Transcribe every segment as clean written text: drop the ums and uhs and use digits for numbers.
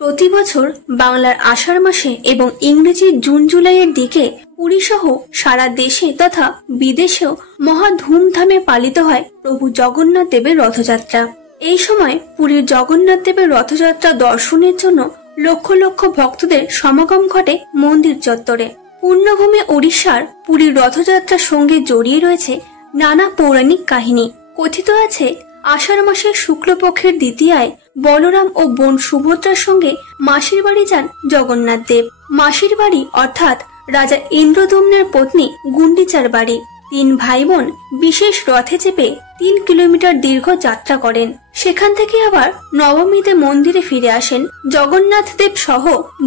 প্রতি বছর বাংলার আষাঢ় মাসে এবং ইংরেজি জুন জুলাইয়ের দিকে পুরী সহ সারা দেশে তথা বিদেশেও মহা ধুমধামে পালিত হয় প্রভু জগন্নাথ দেবের রথযাত্রা। এই সময় পুরীর জগন্নাথ দেবের রথযাত্রা দর্শনের জন্য লক্ষ লক্ষ ভক্তদের সমাগম ঘটে মন্দির চত্বরে। পূর্ণভূমি ওড়িশার পুরীর রথযাত্রার সঙ্গে জড়িয়ে রয়েছে নানা পৌরাণিক কাহিনী। কথিত আছে, আষাঢ় মাসের শুক্লপক্ষের দ্বিতীয়ায় বলরাম ও বোন সুভদ্রার সঙ্গে মাসির বাড়ি যান জগন্নাথ দেব। মাসির বাড়ি অর্থাৎ রাজা ইন্দ্রদম্নের পত্নী গুন্ডিচার বাড়ি। 3 ভাই বোন বিশেষ রথে চেপে 3 কিলোমিটার দীর্ঘ যাত্রা করেন। সেখান থেকে আবার নবমীতে মন্দিরে ফিরে আসেন জগন্নাথ দেব সহ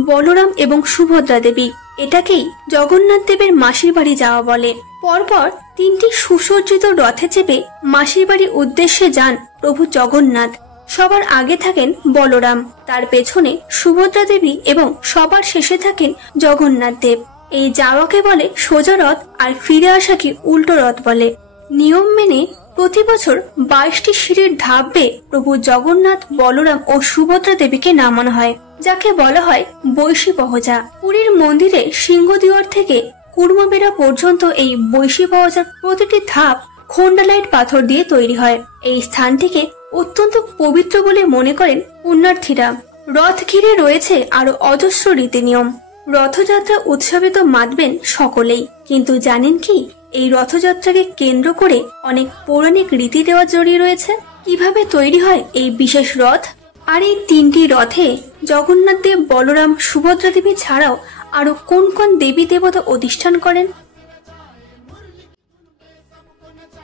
বলরাম এবং সুভদ্রা দেবী। এটাকেই জগন্নাথ দেবের মাসির বাড়ি যাওয়া বলে। পরপর 3টি সুসজ্জিত রথে চেপে মাসির বাড়ির উদ্দেশ্যে যান প্রভু জগন্নাথ। সবার আগে থাকেন বলরাম, তার পেছনে সুভদ্রা দেবী এবং সবার শেষে থাকেন জগন্নাথ দেব। এই যাওয়াকে বলে সোজা রথ, আর ফিরে আসাকে উল্টো রথ বলে। নিয়ম মেনে প্রতি বছর 22টি সিঁড়ির ধাপ বেয়ে প্রভু জগন্নাথ, বলরাম ও সুভদ্রা দেবীকে নামানো হয়, যাকে বলা হয় বৈশী পহজা। পুরীর মন্দিরে সিংহদ্বার থেকে কুর্মবেড়া পর্যন্ত এই বৈশী পহজার প্রতিটি ধাপ খন্ডালাইট পাথর দিয়ে তৈরি হয়। এই স্থানটিকে অত্যন্ত পবিত্র বলে মনে করেন পুণ্যার্থীরা। রথ ঘিরে রয়েছে আরো অজস্র রীতি নিয়ম। রথযাত্রা উৎসবে তো মাতবেন সকলেই, কিন্তু জানেন কি এই রথযাত্রাকে কেন্দ্র করে অনেক পৌরাণিক রীতি রেওয়াজ জড়িয়ে রয়েছে? কিভাবে তৈরি হয় এই বিশেষ রথ? আর এই 3টি রথে জগন্নাথ দেব, বলরাম, সুভদ্রা দেবী ছাড়াও আরো কোন কোন দেবী দেবতা অধিষ্ঠান করেন?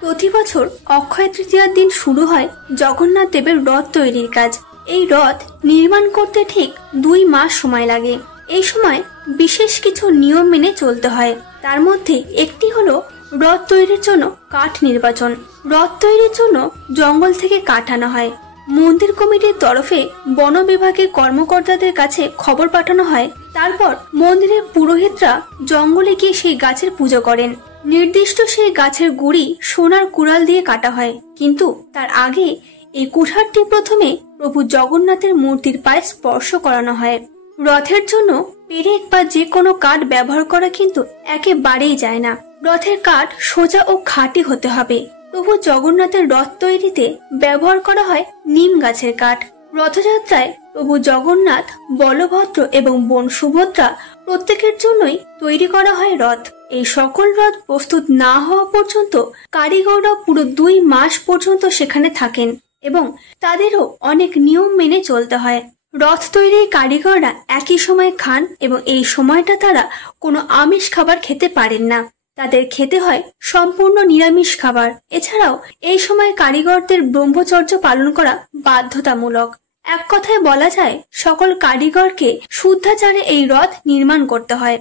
প্রতি বছর অক্ষয় তৃতীয়ার দিন শুরু হয় জগন্নাথ দেবের রথ তৈরির কাজ। এই রথ নির্মাণ করতে ঠিক 2 মাস সময় লাগে। এই সময় বিশেষ কিছু নিয়ম মেনে চলতে হয়। তার মধ্যে একটি হলো রথ তৈরির জন্য কাঠ নির্বাচন। রথ তৈরির জন্য জঙ্গল থেকে কাঠ আনা হয়। মন্দির কমিটির তরফে বন বিভাগের কর্মকর্তাদের কাছে খবর পাঠানো হয়। তারপর মন্দিরের পুরোহিতরা জঙ্গলে গিয়ে সেই গাছের পুজো করেন। নির্দিষ্ট সেই গাছের গুড়ি সোনার কুড়াল দিয়ে কাটা হয়, কিন্তু তার আগে এই কুঠারটি প্রথমে প্রভু জগন্নাথের মূর্তির পায়ে স্পর্শ করানো হয়। রথের জন্য পেরেক বা যে কোনো কাঠ ব্যবহার করা কিন্তু একেবারেই যায় না। রথের কাঠ সোজা ও খাঁটি হতে হবে। প্রভু জগন্নাথের রথ তৈরিতে ব্যবহার করা হয় নিম গাছের কাঠ। রথযাত্রায় প্রভু জগন্নাথ, বলভদ্র এবং বোন সুভদ্রা প্রত্যেকের জন্যই তৈরি করা হয় রথ। এই সকল রথ প্রস্তুত না হওয়া পর্যন্ত কারিগররা পুরো 2 মাস পর্যন্ত সেখানে থাকেন এবং তাদেরও অনেক নিয়ম মেনে চলতে হয়। রথ তৈরির কারিগররা একই সময় খান এবং এই সময়টা তারা কোনো আমিষ খাবার খেতে পারেন না। তাদের খেতে হয় সম্পূর্ণ নিরামিষ খাবার। এছাড়াও এই সময় কারিগরদের ব্রহ্মচর্য পালন করা বাধ্যতামূলক। এক কথায় বলা যায় সকল কারিগরকে শুদ্ধাচারে এই রথ নির্মাণ করতে হয়।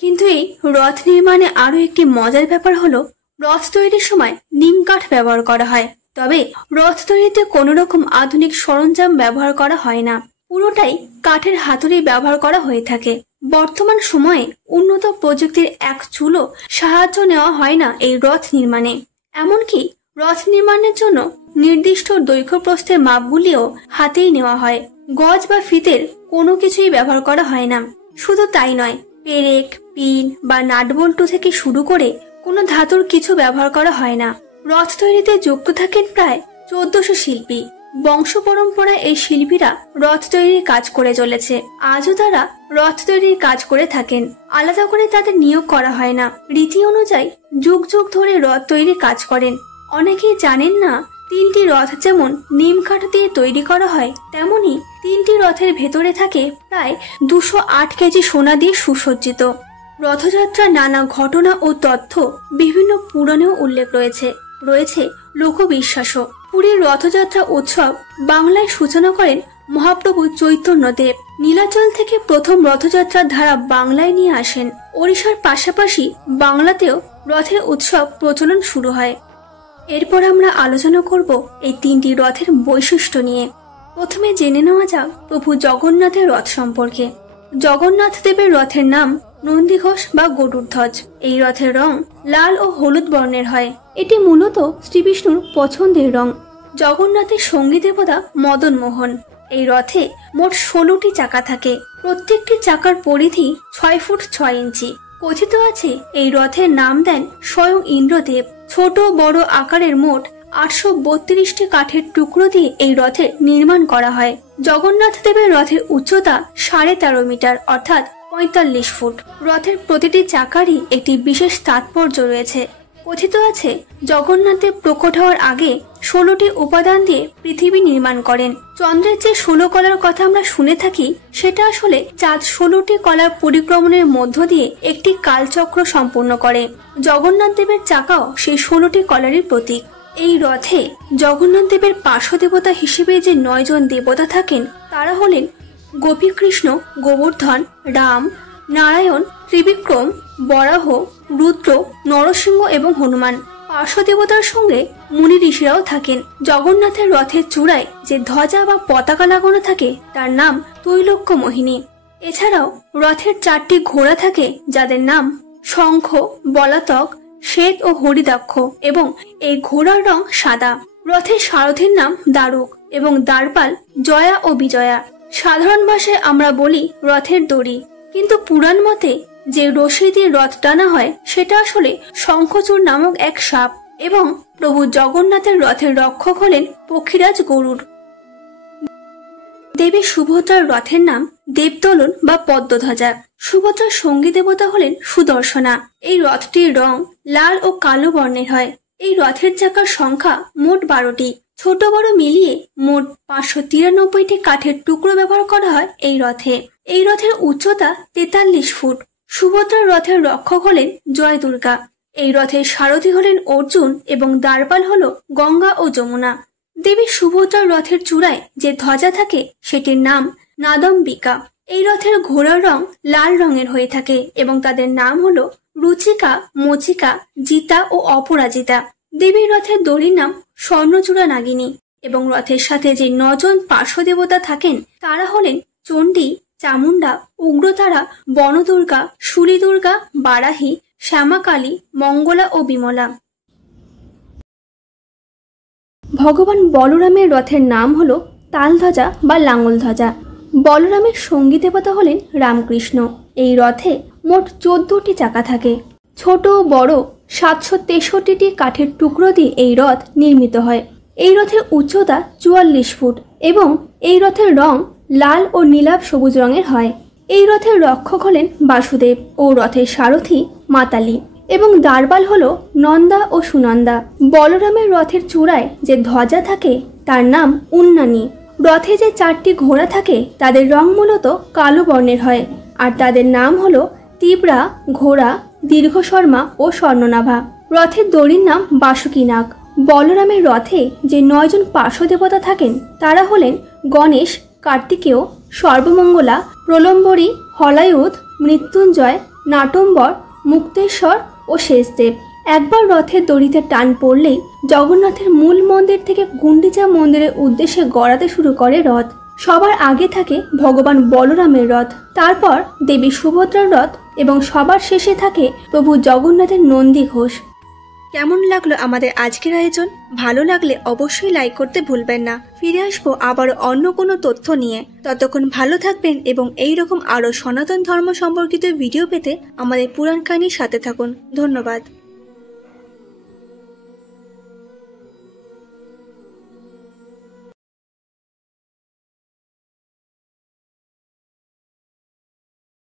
কিন্তু এই রথ নির্মাণে আরো একটি মজার ব্যাপার হলো রথ তৈরির সময় নিম কাঠ ব্যবহার করা হয়। তবে রথ তৈরিতে কোনো রকম আধুনিক সরঞ্জাম ব্যবহার করা হয় না, পুরোটাই কাঠের হাতুড়ি ব্যবহার করা হয়ে থাকে। বর্তমান সময়ে উন্নত প্রযুক্তির এক চুলো সাহায্য নেওয়া হয় না এই রথ নির্মাণে। এমনকি রথ নির্মাণের জন্য নির্দিষ্ট দৈর্ঘ্য প্রস্থের মাপগুলিও হাতেই নেওয়া হয়। গজ বা ফিতের কোনো কিছুই ব্যবহার করা হয় না। শুধু তাই নয়, পেরেক, পিন বা নাটবল্টু থেকে শুরু করে কোনো ধাতুর কিছু ব্যবহার করা হয় না। রথ তৈরিতে যুক্ত থাকেন প্রায় 1400 শিল্পী। বংশ পরম্পরায় এই শিল্পীরা রথ তৈরির কাজ করে চলেছে। আজও তারা রথ তৈরির কাজ করে থাকেন। আলাদা করে তাদের নিয়োগ করা হয় না। রীতি অনুযায়ী যুগ যুগ ধরে রথ তৈরির কাজ করেন। অনেকেই জানেন না 3টি রথ যেমন নিম কাঠ দিয়ে তৈরি করা হয়, তেমনি 3টি রথের ভেতরে থাকে প্রায় 208 কেজি সোনা দিয়ে সুসজ্জিত। রথযাত্রার নানা ঘটনা ও তথ্য বিভিন্ন পুরাণেও উল্লেখ রয়েছে লোকবিশ্বাসও। পুরীর রথযাত্রা উৎসব বাংলায় সূচনা করেন মহাপ্রভু চৈতন্যদেব। নীলাচল থেকে প্রথম রথযাত্রার ধারা বাংলায় নিয়ে আসেন। ওড়িশার পাশাপাশি বাংলাতেও রথের উৎসব প্রচলন শুরু হয়। এরপর আমরা আলোচনা করব এই 3টি রথের বৈশিষ্ট্য নিয়ে। প্রথমে জেনে নেওয়া যাক প্রভু জগন্নাথের রথ সম্পর্কে। জগন্নাথ দেবের রথের নাম নন্দীঘোষ বা গরুড়ধ্বজ। এই রথের রং লাল ও হলুদ বর্ণের হয়। এটি মূলত শ্রী বিষ্ণুর পছন্দের রং। জগন্নাথের সঙ্গী দেবতা মদন মোহন। এই রথে মোট 16টি চাকা থাকে। প্রত্যেকটি চাকার পরিধি 6 ফুট 6 ইঞ্চি। কথিত আছে এই রথের নাম দেন স্বয়ং ইন্দ্রদেব। ছোট বড় আকারের মোট 832টি কাঠের টুকরো দিয়ে এই রথের নির্মাণ করা হয়। জগন্নাথ দেবের রথের উচ্চতা 13.5 মিটার অর্থাৎ 45 ফুট। রথের প্রতিটি চাকারই একটি বিশেষ তাৎপর্য রয়েছে। কথিত আছে জগন্নাথ দেব প্রকট হওয়ার আগে 16টি উপাদান দিয়ে পৃথিবী নির্মাণ করেন। চন্দ্রের যে 16 কলার কথা আমরা শুনে থাকি সেটা আসলে চাঁদ 16টি কলার পরিক্রমণের মধ্য দিয়ে একটি কালচক্র সম্পূর্ণ করে। জগন্নাথ দেবের চাকাও সেই 16টি কলারই প্রতীক। এই রথে জগন্নাথ দেবের পার্শ্ব দেবতা হিসেবে যে 9 জন দেবতা থাকেন তারা হলেন গোপীকৃষ্ণ, গোবর্ধন, রাম, নারায়ণ, ত্রিবিক্রম, বরাহ, রুদ্র, নরসিংহ এবং হনুমান। পার্শ্ব দেবতার সঙ্গে মুনি ঋষিরাও থাকেন। জগন্নাথের রথের চূড়ায় যে ধ্বজা বা পতাকা লাগানো থাকে তার নাম তৈলক্য মোহিনী। এছাড়াও রথের 4টি ঘোড়া থাকে যাদের নাম শঙ্খ, বলাতক, শ্বেত ও হরিদাক্ষ এবং এই ঘোড়ার রং সাদা। রথের সারথীর নাম দারুক এবং দ্বারপাল জয়া ও বিজয়া। সাধারণ ভাষায় আমরা বলি রথের দড়ি, কিন্তু পুরাণ মতে যে রশি দিয়ে রথ টানা হয় সেটা আসলে শঙ্খচূড় নামক এক সাপ এবং প্রভু জগন্নাথের রথের রক্ষক হলেন পক্ষীরাজ গরুড়। দেবী সুভদ্রার রথের নাম দেবদলন বা পদ্মধ্বজা। সুভদ্রার সঙ্গী দেবতা হলেন সুদর্শনা। এই রথটির রং লাল ও কালো বর্ণের হয়। এই রথের চাকার সংখ্যা মোট 12টি। ছোট বড় মিলিয়ে মোট 593টি কাঠের টুকরো ব্যবহার করা হয় এই রথে। এই রথের উচ্চতা 43 ফুট। সুভদ্রার রথের রক্ষক হলেন জয় দুর্গা। এই রথের সারথী হলেন অর্জুন এবং দ্বারপাল হল গঙ্গা ও যমুনা। দেবী সুভদ্রার রথের চূড়ায় যে ধ্বজা থাকে সেটির নাম নাদম্বিকা। এই রথের ঘোড়ার রং লাল রঙের হয়ে থাকে এবং তাদের নাম হলো রুচিকা, মচিকা, জিতা ও অপরাজিতা। দেবীর রথের দড়ির নাম স্বর্ণচূড়া নাগিনী এবং রথের সাথে যে 9 জন পার্শ্ব দেবতা থাকেন তারা হলেন চণ্ডী, চামুন্ডা, উগ্রতারা, বনদুর্গা, শুলি দুর্গা, বারাহী, শ্যামাকালী, মঙ্গলা ও বিমলা। ভগবান বলরামের রথের নাম হলো তালধ্বজা বা লাঙ্গল ধ্বজা। বলরামের সঙ্গী দেবতা হলেন রামকৃষ্ণ। এই রথে মোট 14টি চাকা থাকে। ছোট বড় 763টি কাঠের টুকরো দিয়ে এই রথ নির্মিত হয়। এই রথের উচ্চতা 44 ফুট এবং এই রথের রং লাল ও নীলাভ সবুজ রঙের হয়। এই রথের রক্ষক হলেন বাসুদেব ও রথের সারথী মাতালি এবং দ্বারপাল হল নন্দা ও সুনন্দা। বলরামের রথের চূড়ায় যে ধ্বজা থাকে তার নাম উন্নানী। রথে যে 4টি ঘোড়া থাকে তাদের রং মূলত কালো বর্ণের হয় আর তাদের নাম হলো তিবরা, ঘোড়া, দীর্ঘশর্মা ও স্বর্ণনাভা। রথের দড়ির নাম বাসুকীনাগ। বলরামের রথে যে 9 জন পার্শ্ব দেবতা থাকেন তারা হলেন গণেশ, কার্তিকেয়, সর্বমঙ্গলা, প্রলম্বরী, হলায়ুধ, মৃত্যুঞ্জয়, নাটম্বর, মুক্তেশ্বর ও শেষদেব। একবার রথের দড়িতে টান পড়লেই জগন্নাথের মূল মন্দির থেকে গুন্ডিচা মন্দিরের উদ্দেশ্যে গড়াতে শুরু করে রথ। সবার আগে থাকে ভগবান বলরামের রথ, তারপর দেবী সুভদ্রার রথ এবং সবার শেষে থাকে প্রভু জগন্নাথের নন্দী ঘোষ। কেমন লাগলো আমাদের আজকের আয়োজন? ভালো লাগলে অবশ্যই লাইক করতে ভুলবেন না। ফিরে আসবো আবারও অন্য কোনো তথ্য নিয়ে। ততক্ষণ ভালো থাকবেন এবং এই রকম আরও সনাতন ধর্ম সম্পর্কিত ভিডিও পেতে আমাদের পুরাণ কাহিনীর সাথে থাকুন। ধন্যবাদ।